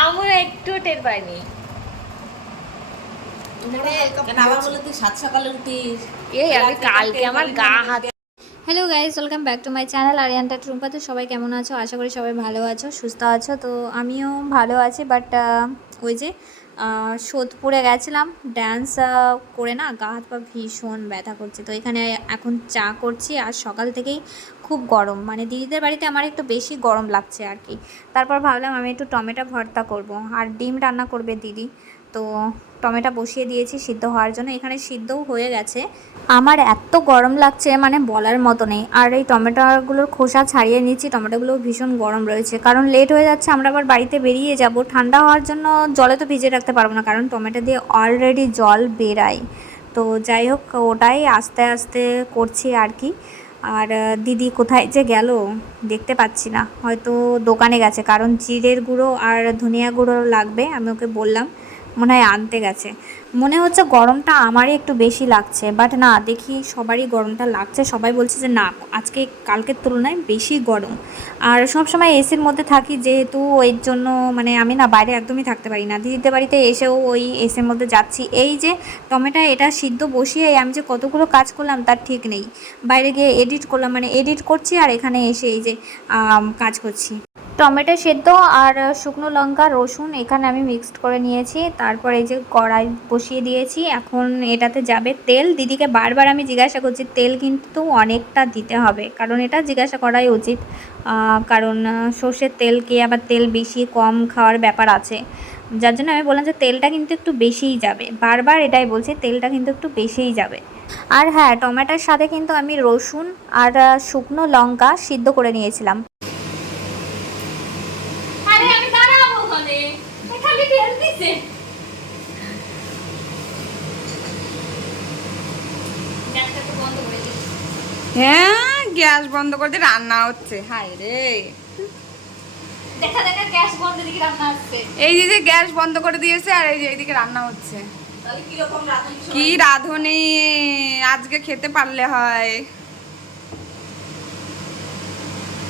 আমরা একটু টের পাইনি। এই আমি কালকে আমার গা হাত hello guys welcome back to my channel আরিয়ানটা Trumpa তো সবাই কেমন আছো? আশা করি সবাই ভালো আছো সুস্থ আছো। তো আমিও ভালো আছি বাট ওই যে সোদপুরে গেছিলাম। ড্যান্স করে না গা হাত পা ভীষণ ব্যথা করছে। তো এখানে এখন চা করছি আর সকাল থেকেই খুব গরম। মানে দিদিদের বাড়িতে আমার একটু বেশি গরম লাগছে আর কি। তারপর ভাবলাম আমি একটু টমেটো ভর্তা করব। আর ডিম রান্না করবে দিদি। তো টমেটো বসিয়ে দিয়েছি, সিদ্ধ হওয়ার জন্য। এখানে সিদ্ধও হয়ে গেছে। আমার এত গরম লাগছে মানে বলার মতো নেই। আর এই টমেটোগুলোর খোসা ছাড়িয়ে নিচ্ছি টমেটোগুলো ভীষণ গরম রয়েছে। কারণ লেট হয়ে যাচ্ছে, আমরা আবার বাড়িতে বেরিয়ে যাব। ঠান্ডা হওয়ার জন্য জলে তো ভিজে রাখতে পারব না, কারণ টমেটো দিয়ে অলরেডি জল বেরায়। তো যাই হোক, ওটাই আস্তে আস্তে করছি আর কি। আর, দিদি কোথায় যে গেল, দেখতে পাচ্ছি না। হয়তো দোকানে গেছে, কারণ জিরের গুঁড়ো আর ধনিয়া গুঁড়ো লাগবে, আমি ওকে বললাম। মনে হয় আনতে গেছে। মনে হচ্ছে গরমটা আমারই একটু বেশি লাগছে বাট না, দেখি সবারই গরমটা লাগছে। সবাই বলছে যে, না, আজকে, কালকের তুলনায় বেশি গরম। আর সব সময় এসির মধ্যে থাকি যেহেতু ওই জন্য মানে আমি না বাইরে একদমই থাকতে পারি না। দিদিদের বাড়িতে এসেও ওই এসির মধ্যে যাচ্ছি। এই যে টমেটো এটা সিদ্ধ বসিয়ে আমি যে কতগুলো কাজ করলাম তার ঠিক নেই। বাইরে গিয়ে এডিট করলাম মানে এডিট করছি আর এখানে এসে এই যে কাজ করছি। টমেটো সেদ্ধ আর শুকনো লঙ্কা, রসুন এখানে আমি মিক্সড করে নিয়েছি। তারপর এই যে কড়াই বসিয়ে দিয়েছি। এখন এটাতে যাবে তেল। দিদিকে বারবার আমি জিজ্ঞাসা করছি, তেল কিন্তু অনেকটা দিতে হবে। কারণ এটা জিজ্ঞাসা করাই উচিত। কারণ সর্ষের তেল কে আবার তেল বেশি কম খাওয়ার ব্যাপার আছে? যার জন্য আমি বললাম যে, তেলটা কিন্তু একটু বেশিই যাবে। বারবার এটাই বলছি, তেলটা কিন্তু একটু বেশিই যাবে। আর হ্যাঁ টমেটোর সাথে কিন্তু আমি রসুন আর শুকনো লঙ্কা সিদ্ধ করে নিয়েছিলাম আরে আমি দাঁড়াবো ওখানে খালি দিই হ্যাঁ গ্যাস বন্ধ করে দিয়ে রান্না হচ্ছে। হাই রে। দেখা দেখা গ্যাস বন্ধ দিকে রান্না আসছে এই দিকে গ্যাস বন্ধ করে দিয়েছে আর এই যে এইদিকে রান্না হচ্ছে। কি রাঁধুনি? আজকে খেতে পারলে হয় এই এই ভিতরে হয়েছে দানা দানা দেখা এ,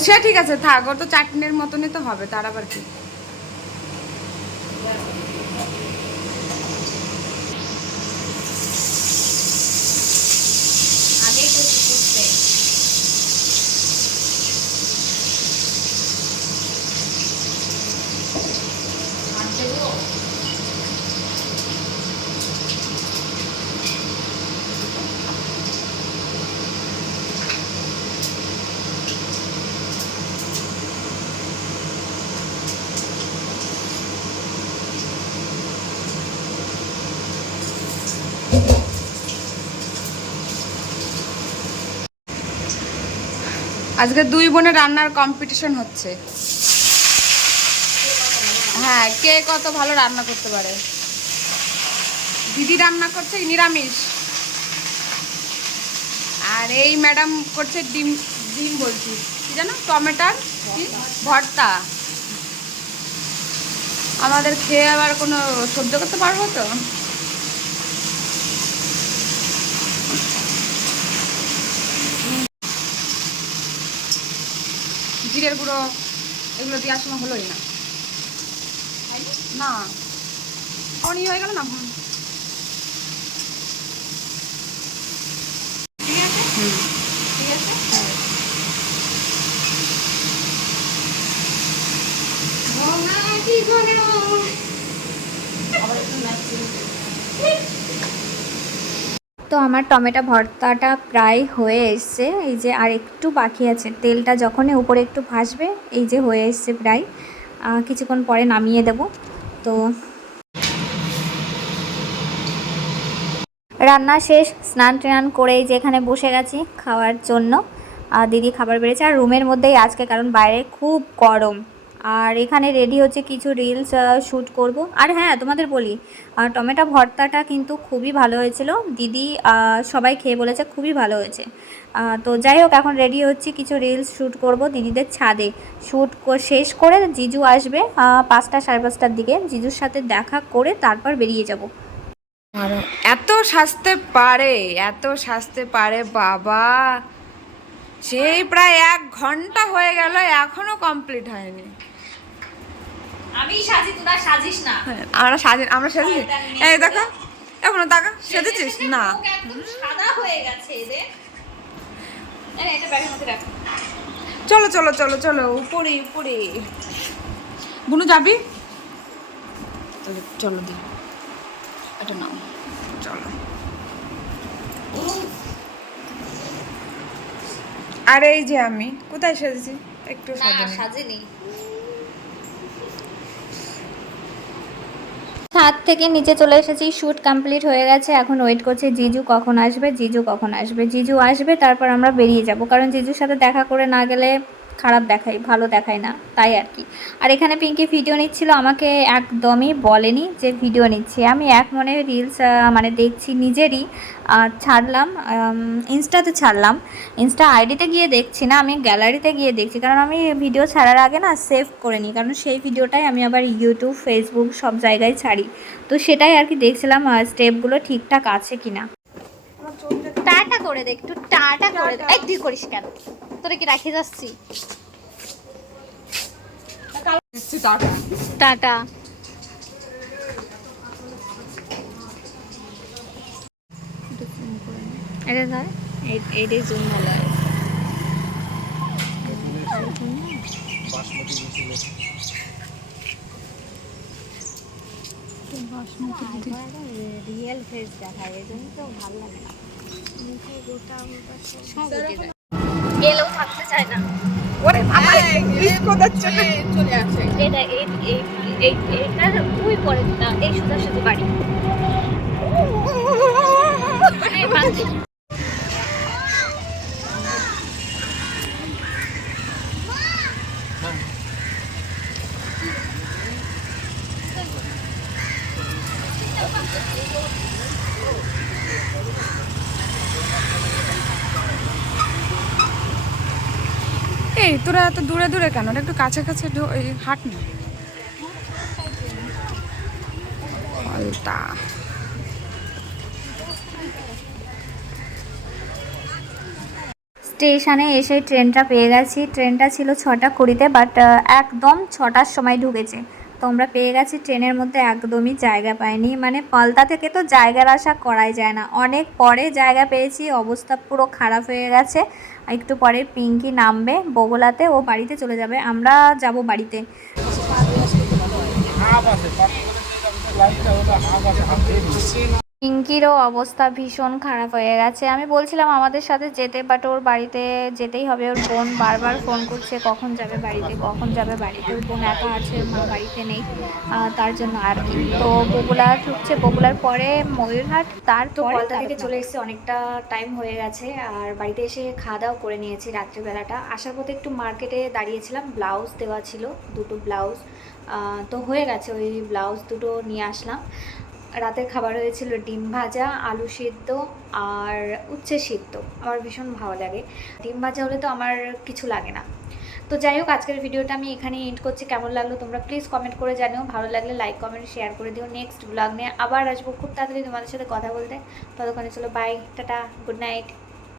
সে ঠিক আছে থাক ওর তো চাটনির মতনই তো হবে তার আবার কি আগেই করতে করতে আর দেবো আজকে দুই বোনের রান্নার কম্পিটিশন হচ্ছে। হ্যাঁ কে কত ভালো রান্না করতে পারে? দিদি রান্না করছে, নিরামিষ। আর এই ম্যাডাম করছে ডিম ডিম বলছি। কি জানো? টমেটার ভর্তা। আমাদের খেয়ে আবার কোনো সহ্য করতে পারব তো? জিরের গুঁড়ো এগুলো দেওয়ার সময় হলোই না। না। অনি হয়ে গেল না ঠিক আছে? ঠিক আছে? আবার একটু নাচছি তো আমার টমেটো ভর্তাটা প্রায় হয়ে এসছে। এই যে আর একটু বাকি আছে। তেলটা যখনই উপরে একটু ভাসবে, এই যে হয়ে এসছে প্রায়। কিছুক্ষণ পরে নামিয়ে দেব। তো রান্না শেষ, স্নান টান করে যে এখানে বসে গেছি খাওয়ার জন্য। আর দিদি খাবার বেড়েছে। আর রুমের মধ্যেই আজকে, কারণ বাইরে খুব গরম। আর এখানে রেডি হচ্ছে কিছু রিলস শ্যুট করব। আর হ্যাঁ তোমাদের বলি টমেটো ভর্তাটা কিন্তু খুবই ভালো হয়েছিল। দিদি সবাই খেয়ে বলেছে খুবই ভালো হয়েছে। তো যাই হোক, এখন রেডি হচ্ছি কিছু রিলস শ্যুট করব দিদিদের ছাদে। শ্যুট শেষ করে জিজু আসবে পাঁচটা সাড়ে পাঁচটার দিকে। জিজুর সাথে দেখা করে তারপর বেরিয়ে যাব। এত সাজতে পারে, এত সাজতে পারে, বাবা। সেই প্রায় এক ঘণ্টা হয়ে গেল, এখনও কমপ্লিট হয়নি। আমি সাজি তোরা সাজিস না। হ্যাঁ, আমরা সাজি আমরা সেজেছি এই দেখো এখনও তাকা সেজেছিস? না। সাদা হয়ে গেছে এদের। এটা ব্যাগের মধ্যে রাখ। চলো চলো চলো চলো উপরে উপরে। বুনু যাবি? চলো চলো দি। এটা নাও। চলো। আর এই যে আমি কোথায় সেজেছি? একটু সাজানো। ছাদ থেকে নিচে চলে এসেছি শ্যুট কমপ্লিট হয়ে গেছে। এখন ওয়েট করছে জিজু কখন আসবে, জিজু কখন আসবে, জিজু আসবে, তারপর আমরা বেরিয়ে যাব। কারণ জিজুর সাথে দেখা করে না গেলে খারাপ দেখায়, ভালো দেখায় না, তাই আর কি। আর এখানে পিঙ্কি ভিডিও নিচ্ছিল, আমাকে একদমই বলেনি যে ভিডিও নিচ্ছে। আমি এক মনে রিলস মানে দেখছি নিজেরই ছাড়লাম ইনস্টাতে ছাড়লাম। ইনস্টা আইডিতে গিয়ে দেখছি না, আমি গ্যালারিতে গিয়ে দেখছি। কারণ আমি ভিডিও ছাড়ার আগে না সেভ করে নিই কারণ সেই ভিডিওটাই আমি আবার ইউটিউব ফেসবুক সব জায়গায় ছাড়ি। তো সেটাই আর কি দেখছিলাম স্টেপগুলো ঠিকঠাক আছে কিনা। টাটা করে দে, একটু টাটা করে দে। তুই করিস কেন? তোরা কি রাখি যাচ্ছি? টাটা। এটা ধর। এই- এইটাই জুম রিয়েল ফেস দেখায় এই জন্য তো ভালো লাগে যায়। গেলেও থাকতে চায় না। ওরে বাবা চলে আসে। এটা এই এই এই এটার ওই পরে না এই সোজাসুজি বাড়ি। এই বান্ধি। এই, তোরা এত দূরে দূরে কেন? ওটা একটু কাছাকাছি হাট না। স্টেশনে এসে ট্রেনটা পেয়ে গেছি। ট্রেনটা ছিল ছটা কুড়িতে বাট একদম ছটার সময় ঢুকেছে। তো আমরা পেয়ে গেছি ট্রেনের মধ্যে একদমই জায়গা পাইনি। মানে পালতা থেকে তো জায়গার আশা করাই যায় না। অনেক পরে জায়গা পেয়েছি, অবস্থা পুরো খারাপ হয়ে গেছে। একটু পরে পিঙ্কি নামবে, বগলাতে ও বাড়িতে চলে যাবে। আমরা যাব বাড়িতে। পিঙ্কিরও অবস্থা ভীষণ খারাপ হয়ে গেছে। আমি বলছিলাম আমাদের সাথে যেতে বাট ওর বাড়িতে যেতেই হবে। ওর বোন বারবার ফোন করছে কখন যাবে বাড়িতে কখন যাবে বাড়িতে? ওর বোন একা আছে মা বাড়িতে নেই তার জন্য আর কি। তো বগুলা ঢুকছে বগুলার পরে ময়ূরহাট তার তো কলতা থেকে চলে এসেছে অনেকটা টাইম হয়ে গেছে আর বাড়িতে এসে খাওয়া দাওয়া করে নিয়েছি রাত্রিবেলাটা। আসার পথে একটু মার্কেটে দাঁড়িয়েছিলাম ব্লাউজ দেওয়া ছিল দুটো ব্লাউজ তো হয়ে গেছে ওই ব্লাউজ দুটো নিয়ে আসলাম। রাতের খাবার হয়েছিল ডিম ভাজা, আলু সিদ্ধ আর উচ্ছে সিদ্ধ। আমার ভীষণ ভালো লাগে। ডিম ভাজা হলে তো আমার কিছু লাগে না। তো যাই হোক, আজকের ভিডিওটা আমি এখানে এন্ড করছি। কেমন লাগল তোমরা প্লিজ কমেন্ট করে জানিও। ভালো লাগলে লাইক কমেন্ট শেয়ার করে দিও। নেক্সট ব্লগ নিয়ে আবার আসব। খুব তাড়াতাড়ি তোমাদের সাথে কথা বলতে। ততক্ষণে চলো বাই টাটা গুড নাইট